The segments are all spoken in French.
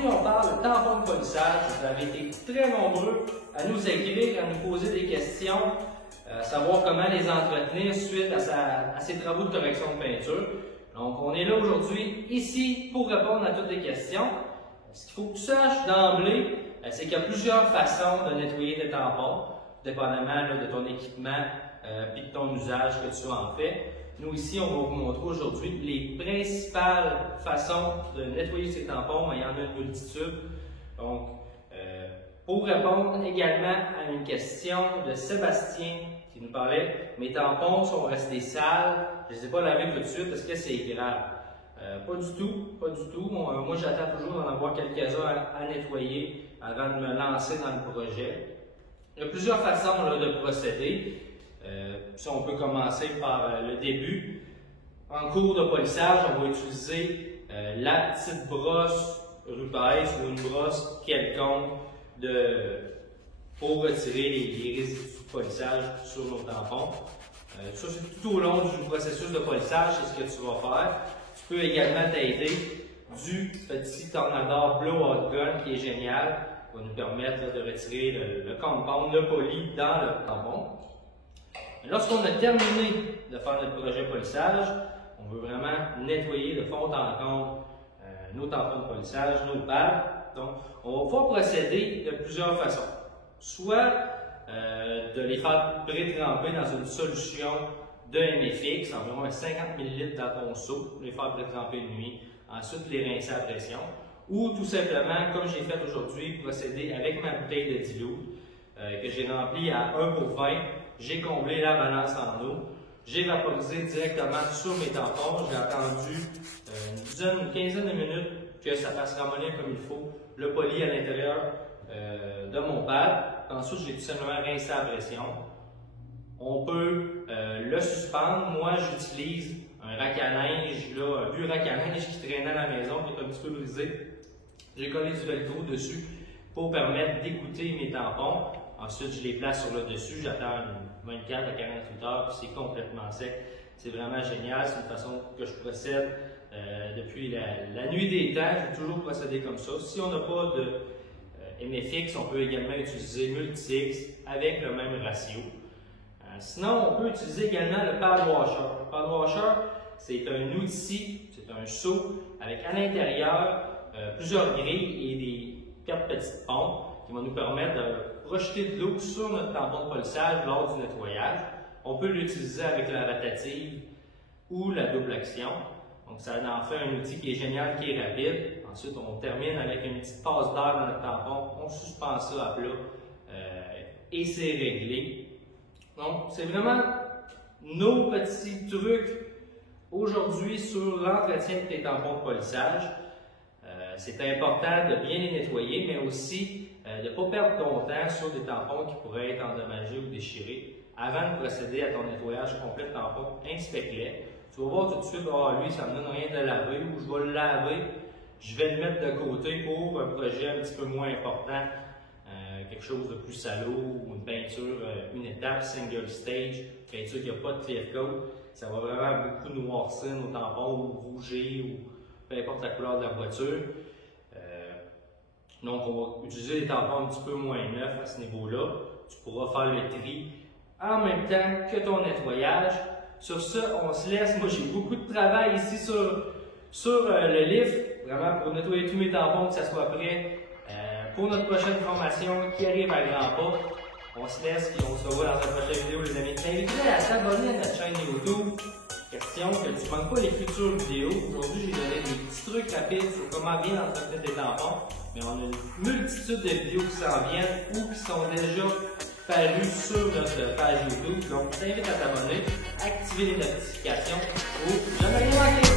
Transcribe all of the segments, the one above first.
Aujourd'hui, on parle de tampon de polissage. Vous avez été très nombreux à nous écrire, à nous poser des questions, à savoir comment les entretenir suite à ces travaux de correction de peinture. Donc, on est là aujourd'hui, ici, pour répondre à toutes les questions. Ce qu'il faut que tu saches d'emblée, c'est qu'il y a plusieurs façons de nettoyer tes tampons, dépendamment de ton équipement et de ton usage que tu en fais. Nous, ici, on va vous montrer aujourd'hui les principales façons de nettoyer ces tampons. Il y en a une multitude. Donc, pour répondre également à une question de Sébastien qui nous parlait, mes tampons sont restés sales, je ne les ai pas lavés tout de suite, est-ce que c'est grave? Pas du tout, pas du tout. Moi, j'attends toujours d'en avoir quelques-uns à nettoyer avant de me lancer dans le projet. Il y a plusieurs façons là, de procéder. Si on peut commencer par le début. En cours de polissage, on va utiliser la petite brosse rubesse ou une brosse quelconque pour retirer les résidus de polissage sur nos tampons. Ça, c'est tout au long du processus de polissage, c'est ce que tu vas faire. Tu peux également t'aider du petit Tornador Blowout Gun qui est génial, qui va nous permettre de retirer le compound, le poli dans le tampon. Lorsqu'on a terminé de faire notre projet polissage, on veut vraiment nettoyer de fond en comble nos tampons de polissage, nos pads. Donc, on va pouvoir procéder de plusieurs façons. Soit de les faire pré-tremper dans une solution de MFX, environ 50 ml dans ton seau, les faire pré-tremper une nuit, ensuite les rincer à pression, ou tout simplement, comme j'ai fait aujourd'hui, procéder avec ma bouteille de dilute que j'ai remplie à 1 pour 20. J'ai comblé la balance en eau. J'ai vaporisé directement sur mes tampons. J'ai attendu une quinzaine de minutes que ça fasse ramollir comme il faut le poli à l'intérieur de mon pad. Ensuite, j'ai tout simplement rincé à pression. On peut le suspendre. Moi, j'utilise un rack à linge, là, un vieux rack à linge qui traînait à la maison, qui est un petit peu brisé. J'ai collé du velcro dessus pour permettre d'écouter mes tampons. Ensuite, je les place sur le dessus, j'attends 24 à 48 heures, puis c'est complètement sec. C'est vraiment génial, c'est une façon que je procède depuis la nuit des temps. J'ai toujours procédé comme ça. Si on n'a pas de MFX, on peut également utiliser Multix avec le même ratio. Sinon, on peut utiliser également le pad washer. Le pad washer, c'est un outil, c'est un seau avec à l'intérieur plusieurs grilles et des 4 petites pompes qui vont nous permettre de rejeter de l'eau sur notre tampon de polissage lors du nettoyage. On peut l'utiliser avec la rotative ou la double action. Donc, ça en fait un outil qui est génial, qui est rapide. Ensuite, on termine avec une petite passe d'air dans notre tampon. On suspend ça à plat et c'est réglé. Donc, c'est vraiment nos petits trucs aujourd'hui sur l'entretien de tes tampons de polissage. C'est important de bien les nettoyer, mais aussi de ne pas perdre ton temps sur des tampons qui pourraient être endommagés ou déchirés. Avant de procéder à ton nettoyage complet de tampons, inspecte-les. Tu vas voir tout de suite, lui, ça ne me donne rien de le laver, ou je vais le laver, je vais le mettre de côté pour un projet un petit peu moins important, quelque chose de plus salaud, ou une peinture, une étape, single stage, peinture qui n'a pas de clear coat. Ça va vraiment beaucoup noircir nos tampons, ou rougir, ou peu importe la couleur de la voiture. Donc, on va utiliser des tampons un petit peu moins neufs à ce niveau-là. Tu pourras faire le tri en même temps que ton nettoyage. Sur ce, on se laisse. Moi, j'ai beaucoup de travail ici sur le lift, vraiment pour nettoyer tous mes tampons, que ça soit prêt pour notre prochaine formation qui arrive à grands pas. On se laisse et on se revoit dans une prochaine vidéo, les amis. T'invite à t'abonner à notre chaîne YouTube. Question que tu ne manques pas les futures vidéos. Aujourd'hui, j'ai donné des petits trucs rapides sur comment bien entretenir tes tampons. Mais on a une multitude de vidéos qui s'en viennent ou qui sont déjà parues sur notre page YouTube. Donc, je t'invite à t'abonner, activer les notifications pour jamais rien manquer.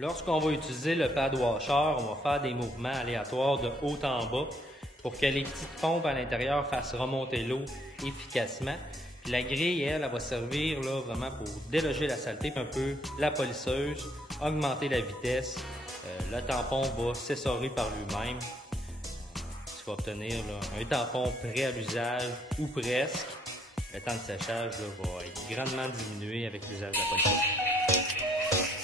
Lorsqu'on va utiliser le pad washer, on va faire des mouvements aléatoires de haut en bas pour que les petites pompes à l'intérieur fassent remonter l'eau efficacement. Puis la grille, elle va servir là, vraiment pour déloger la saleté, un peu la polisseuse, augmenter la vitesse. Le tampon va s'essorer par lui-même. vas obtenir là, un tampon prêt à l'usage ou presque. Le temps de séchage là, va être grandement diminué avec l'usage de la polissage.